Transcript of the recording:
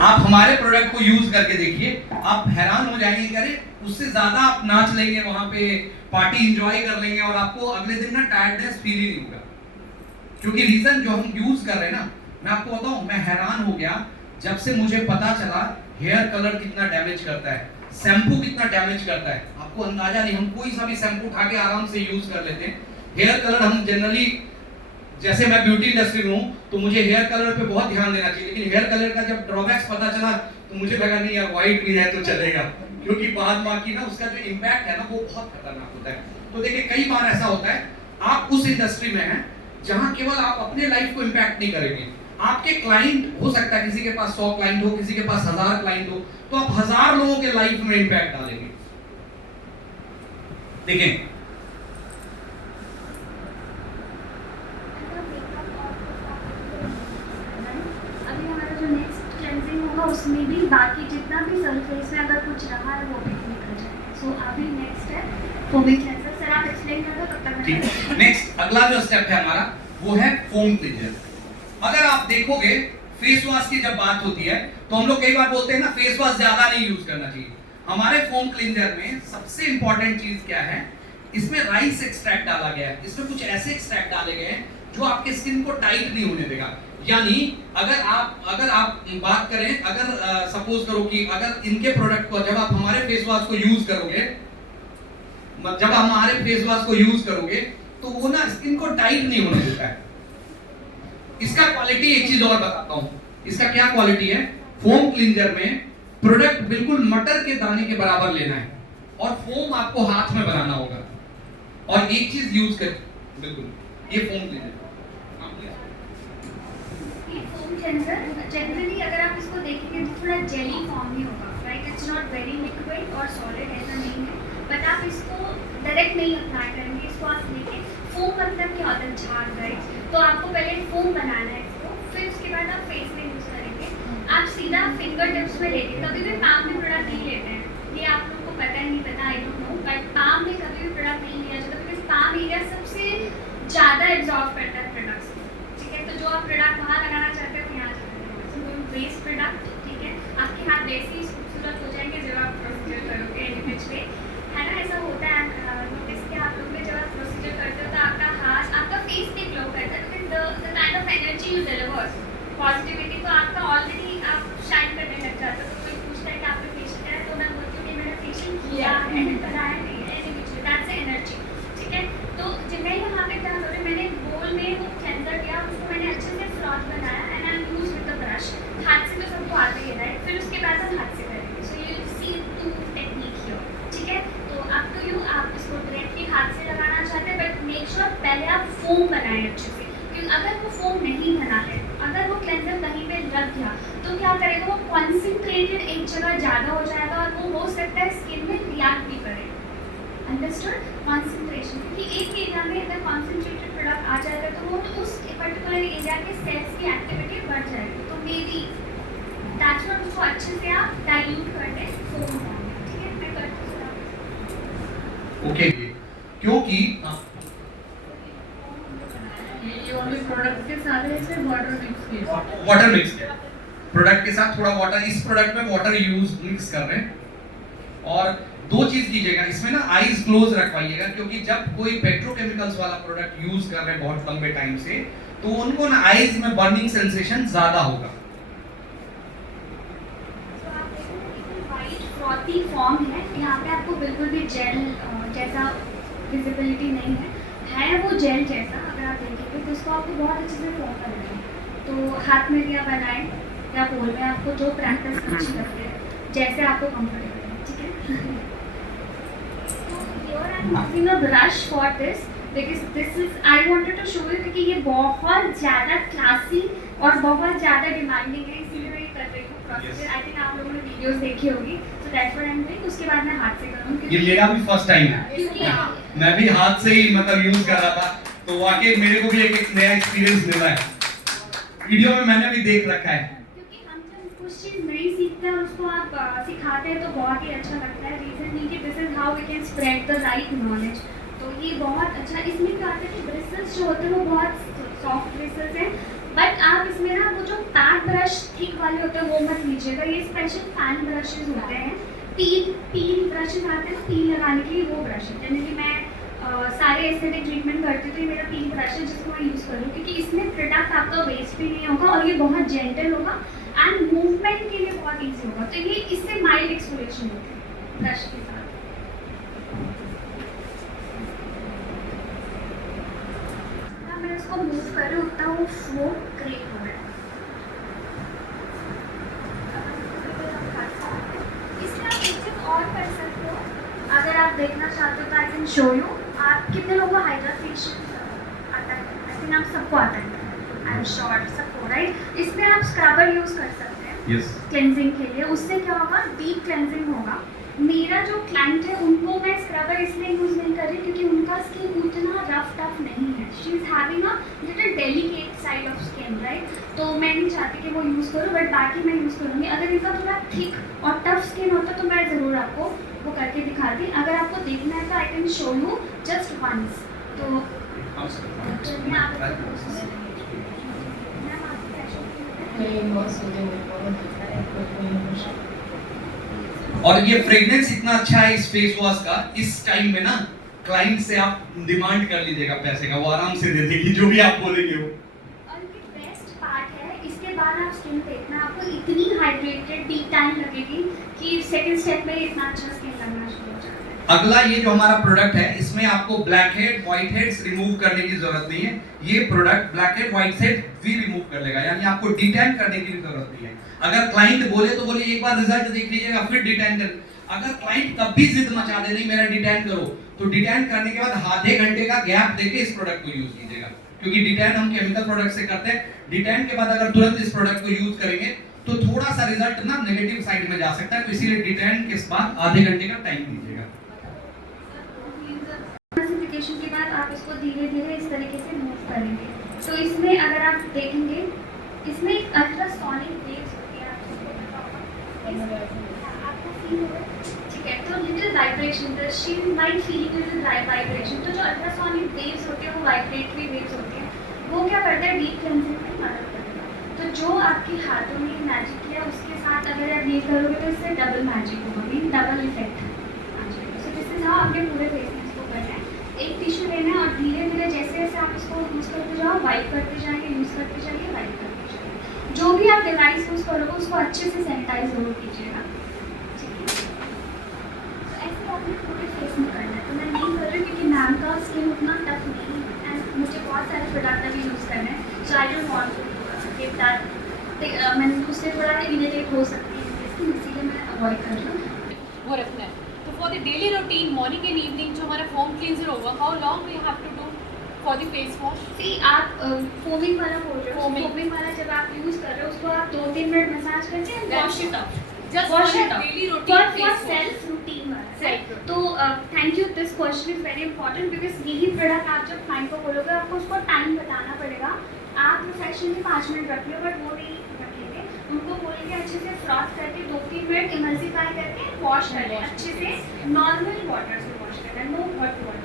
आप हमारे प्रोडक्ट को यूज करके देखिए, आप हैरान हो जाएंगे कि अरे उससे ज्यादा आप नाच लेंगे वहां पे, पार्टी एंजॉय कर लेंगे और आपको अगले दिन ना टायर्डनेस फील ही नहीं होगा। क्योंकि रीजन जो हम यूज कर रहे हैं ना, मैं आपको बताऊं, मैं हैरान हो गया जब से मुझे पता चला हेयर कलर कितना डैमेज करता है, शैम्पू कितना डैमेज करता है। आपको अंदाजा नहीं, हम कोई सा भी शैम्पू उठा के आराम से यूज कर लेते हैं। हेयर कलर हम जनरली, जैसे मैं ब्यूटी इंडस्ट्री में हूँ तो मुझे हेयर कलर पे बहुत ध्यान देना चाहिए, लेकिन हेयर कलर का जब ड्रॉबैक्स पता चला तो मुझे लगा नहीं यार व्हाइट भी है तो चलेगा, क्योंकि बाद में की ना उसका जो इम्पैक्ट है ना वो बहुत खतरनाक होता है। तो देखिए कई बार ऐसा होता है आप उस इंडस्ट्री में हैं जहां केवल आप अपने लाइफ को इम्पैक्ट नहीं करेंगे, आपके क्लाइंट हो सकता है, किसी के पास 100 क्लाइंट हो, किसी के पास 1000 क्लाइंट हो, तो आप 1000 लोगों के लाइफ में इम्पैक्ट डालेंगे। देखें उसमें भी बाकी जितना भी सरफेस में अगर कुछ रहा है वो भी निकल जाए। सो अभी नेक्स्ट है फोमिंग क्लेंजर। सर आप एक्सप्लेन कर दो तब तक मैं। नेक्स्ट अगला जो स्टेप है हमारा वो है फोम क्लींजर। अगर आप देखोगे फेस वॉश की जब बात होती है तो हम लोग कई बार बोलते हैं ना फेस वॉश ज्यादा नहीं यूज करना चाहिए। हमारे फोम क्लींजर में सबसे इंपॉर्टेंट चीज क्या है, इसमें राइस एक्सट्रैक्ट डाला गया है। इसमें कुछ ऐसे एक्सट्रैक्ट डाले गए हैं जो आपके स्किन को टाइट नहीं होने देगा। यानी अगर आप बात करें, अगर सपोज करो कि अगर इनके प्रोडक्ट को जब आप हमारे फेस वॉश को यूज करोगे, तो वो ना स्किन को टाइट नहीं होने देता है। इसका क्वालिटी एक चीज और बताता हूं, इसका क्या क्वालिटी है। फोम क्लींजर में प्रोडक्ट बिल्कुल मटर के दाने के बराबर लेना है और फोम आपको हाथ में बनाना होगा और एक चीज यूज कर, बिल्कुल ये फोम क्लींजर। जनरली अगर आप इसको देखेंगे तो थोड़ा जेली फॉर्म में होगा, right. It's not very liquid और सॉलिड, ऐसा नहीं है। बट आप इसको डायरेक्ट नहीं अप्लाई करेंगे, इसको आप लेके फोम मतलब क्या होता है, झाग, राइट। तो आपको पहले फोम बनाना है इसको, फिर उसके बाद आप फेस में यूज करेंगे। आप सीधा फिंगर टिप्स में लेंगे, कभी भी पाम में प्रोडक्ट नहीं लेते हैं, ये आप लोग को पता है नहीं पता, I don't know, but palm में कभी भी प्रोडक्ट नहीं लिया जाता बिकॉज पाम एरिया सबसे ज़्यादा एब्जॉर्ब करता है प्रोडक्ट्स, ठीक है। तो जो आप प्रोडक्ट वहाँ लगाना चाहते हो यहाँ वेस्ट प्रोडक्ट, ठीक है। आपके हाथ वैसे ही खूबसूरत हो जाएंगे जब आप प्रोसीजर करोगे इमेज पे, है ना। ऐसा होता है, नोटिस किया आप लोग ने, जब आप प्रोसीजर करते हो तो आपका हाथ, आपका फेस भी ग्लो करता है because the kind of energy you deliver, positivity, तो आपका ऑलरेडी आप शाइन करने लग जाते हो। तो कोई पूछता है कि आपने फेशियल किया है तो मैं बोलती हूँ कि मैंने फेशियल किया है, बनाया नहीं है, इंडिविजुअल, दैट्स एनर्जी, ठीक है। तो जब मैं यहाँ पे क्या हो रही, मैंने बोल में वो क्लेंजर किया, उसको मैंने अच्छे से फ्रॉथ बनाया and I use with the brush. हाथ से तो सबको आते ही है, राइट। फिर उसके बाद हम हाथ से करेंगे। So you see two technique here, ठीक है। तो अप टू यू, आप इसको डायरेक्टली हाथ से लगाना चाहते हैं, बट मेक श्योर पहले आप फोम बनाएं अच्छे से, क्योंकि अगर वो फोम नहीं बना है, अगर वो क्लेंजर कहीं पे लग गया तो क्या करेगा, वो कॉन्सेंट्रेटेड एक जगह ज़्यादा हो जाएगा और वो हो सकता है स्किन में रिएक्ट भी करे। अंडरस्टूड? कॉन्सेंट्रेशन, क्योंकि एक एरिया में अगर कॉन्सेंट्रेटेड प्रोडक्ट आ जाएगा तो वो उस पर्टिकुलर एरिया के सेल्स की एक्टिविटी बढ़ जाएगी। तो मे बी दैट्स व्हाट, उसको अच्छे से आप डाइल्यूट कर दें फोम में, ठीक है। मैं करती हूँ ओके, क्योंकि ये ओनली प्रोडक्ट के साथ है, इसमें वाटर मिक्स किया, वाटर मिक्स किया प्रोडक्ट के साथ, थोड़ा वाटर, इस प्रोडक्ट में वाटर यूज मिक्स कर रहे हैं। और दो चीज कीजिएगा इसमें ना, आईज क्लोज रखवाइएगा, क्योंकि जब कोई पेट्रोकेमिकल्स वाला प्रोडक्ट यूज कर रहे हैं बहुत लंबे टाइम से तो उनको ना आईज में बर्निंग सेंसेशन ज्यादा होगा। तो आप देखो वाइट फ्रॉथी फॉर्म है, यहाँ पे आपको बिल्कुल भी जेल जैसा विजिबिलिटी नहीं है वो जेल जैसा। अगर आप देखेंगे तो इसको आपको बहुत अच्छे से फॉर्म करना है। तो हाथ में या बनाएं या बोल में, आपको जो प्रैक्टिस अच्छी लगती है, जैसे आपको कंफर्टेबल है, ठीक है। Here I'm using a brush for this because this is, I wanted to show you कि ये बहुत ज़्यादा क्लासी और बहुत ज़्यादा डिमांडिंग है, इसीलिए मैं ये कर रही हूँ प्रोसीजर। आई थिंक आप लोगों ने वीडियोस देखी होगी, so that's what I'm doing। उसके बाद मैं हाथ से करूँगी। ये मेरा भी फर्स्ट टाइम है, क्योंकि मैं भी हाथ से ही मतलब यूज कर रहा था, तो वाकई मेरे को भी एक नया एक्सपीरियंस मिला है। वीडियो में मैंने भी देख रखा है, क्योंकि हम जब कुछ चीज़ नहीं सीखते हैं उसको आप सिखाते हैं तो बहुत ही अच्छा लगता है। रीज़न नहीं कि this is how we can spread the right knowledge. तो ये बहुत अच्छा, इसमें क्या होता है कि ब्रिसल्स जो होते हैं वो बहुत सॉफ्ट ब्रिसल्स हैं, बट आप इसमें ना वो जो पैड ब्रश थिक वाले होते हैं वो मत लीजिएगा, ये स्पेशल फैन ब्रशेज होते हैं, पील ब्रशेज आते हैं ना पील लगाने के लिए, वो ब्रश है। जनरली मैं सारे एस्थेटिक ट्रीटमेंट करती हूँ तो ये मेरा पील ब्रश है जिसको मैं यूज़ करूँ, क्योंकि इसमें प्रोडक्ट आपका वेस्ट भी नहीं होगा और ये बहुत जेंटल होगा एंड मूवमेंट के लिए बहुत ईजी होगा। तो ये इससे माइल्ड एक्सफोलिएशन होती है ब्रश के साथ। जितना मैं इसको मूव कर रही हूँ उतना वो क्रिएट हो रहा है। इसमें आप एक चीज़ और कर सकते हो, अगर आप देखना चाहते हो तो आई कैन शो यू। आप कितने लोगों को हाइड्रा फेशियल आता है? आई थिंक आप सबको आता है, आई एम श्योर सबको, राइट? इसमें आप स्क्रबर यूज़ कर सकते हैं यस क्लेंजिंग के लिए। उससे क्या होगा, डीप क्लेंजिंग होगा। मेरा जो क्लाइंट है उनको मैं स्क्रबर इसलिए यूज़ नहीं कर रही क्योंकि उनका स्किन उतना रफ टफ नहीं है, she is having a little delicate side of skin, right? तो मैं नहीं चाहती कि वो यूज़ करो, बट बाकी मैं यूज़ करूँगी। अगर इनका थोड़ा थिक और टफ स्किन होता तो मैं ज़रूर आपको वो करके दिखाती। अगर आपको देखना है तो I can show you just once. तो चलिए आप और ये फ्रेग्रेंस इतना अच्छा है इस फेस वॉश का, इस टाइम में ना क्लाइंट से आप डिमांड कर लीजिएगा पैसे का, वो आराम से दे देगी जो भी आप बोलेंगे वो। और ये बेस्ट पार्ट है, इसके बाद आप स्किन देखना आपको इतनी हाइड्रेटेड डीप टैन लगेगी कि सेकंड स्टेप में इतना अच्छा स्किन लगना शुरू हो जाता है। अगला ये जो हमारा प्रोडक्ट है इसमें आपको black head white heads remove करने की जरूरत नहीं है। ये product black head white head भी रिमूव कर लेगा, यानी आपको डिटैन करने की भी जरूरत नहीं है। अगर क्लाइंट बोले तो बोले एक बार रिजल्ट देख लीजिएगा फिर डिटैन कर। अगर क्लाइंट तब भी जिद मचा दे नहीं मेरा डिटैन करो, तो डिटैन करने के बाद आधे घंटे का गैप देके इस प्रोडक्ट को यूज कीजिएगा, क्योंकि डिटैन हम केमिकल प्रोडक्ट से करते हैं। डिटैन के बाद अगर तुरंत इस प्रोडक्ट को यूज करेंगे तो थोड़ा सा रिजल्ट ना नेगेटिव साइड में जा सकता है, तो इसीलिए डिटैन के बाद आधे घंटे का टाइम दीजिएगा। के बाद आप इसको धीरे-धीरे इस तरीके से मूव करेंगे। तो इसमें अगर आप देखेंगे इसमें एक अल्ट्रासोनिक वेव्स होती है, आपको फील होगा, ठीक है? तो लिटिल वाइब्रेशन, द शील माइट फीलिंग लिटिल वाइब्रेशन। तो जो अल्ट्रासोनिक वेव्स होती है वो वाइब्रेटरी वेव्स होती है, वो क्या करते हैं, डीप क्लेंजिंग में मदद करते हैं। तो जो आपके हाथों में मैजिक किया उसके साथ अगर आप ये करोगे तो इससे डबल मैजिक होगा, मीन डबल इफेक्ट आ जाएगा। सो दिस इज हाउ आपके पूरे फेस में इसको करना है। एक टिश्यू लेना है और धीरे धीरे जैसे जैसे आप इसको यूज़ करते जाओ, वाइप करते जाएंगे, यूज़ करते जाइए, वाइप करते जाइए। जो भी आप डिवाइस यूज़ करोगे उसको अच्छे से सैनिटाइज जरूर कीजिएगा, ठीक है? तो ऐसे आपने पूरे फेस में करना है। तो मैं नहीं कर रही क्योंकि मैम का स्किन उतना टफ नहीं है एंड मुझे बहुत सारे प्रोडक्ट अभी यूज़ करने हैं, so I don't want to give that, मैं उससे थोड़ा इरिटेट हो सकती है स्किन, इसीलिए मैं अवॉइड कर रही हूँ। वो रखना है। तो for the daily routine morning and evening जो हमारा फोम क्लींजर होगा, how long we have to do for the face wash? See आप फोमिंग वाला बोल रहे हो, फोमिंग वाला जब आप यूज़ कर रहे हो उसको आप 2-3 मिनट मसाज करके and wash it up, just wash for it up daily routine for face self routine वाला, Self राइट? तो thank you, this question is very important because यही प्रोडक्ट आप जब क्लाइंट को बोलोगे आपको उसको टाइम बताना पड़ेगा। आप प्रोफेशनली 5 मिनट रख लो, बट वो नहीं रखेंगे, उनको बोलेंगे अच्छे से फ्रॉथ करके 2-3 मिनट इमल्सिफाई करके वॉश करें, अच्छे से नॉर्मल वाटर से वॉश करना, नो हॉट वाटर।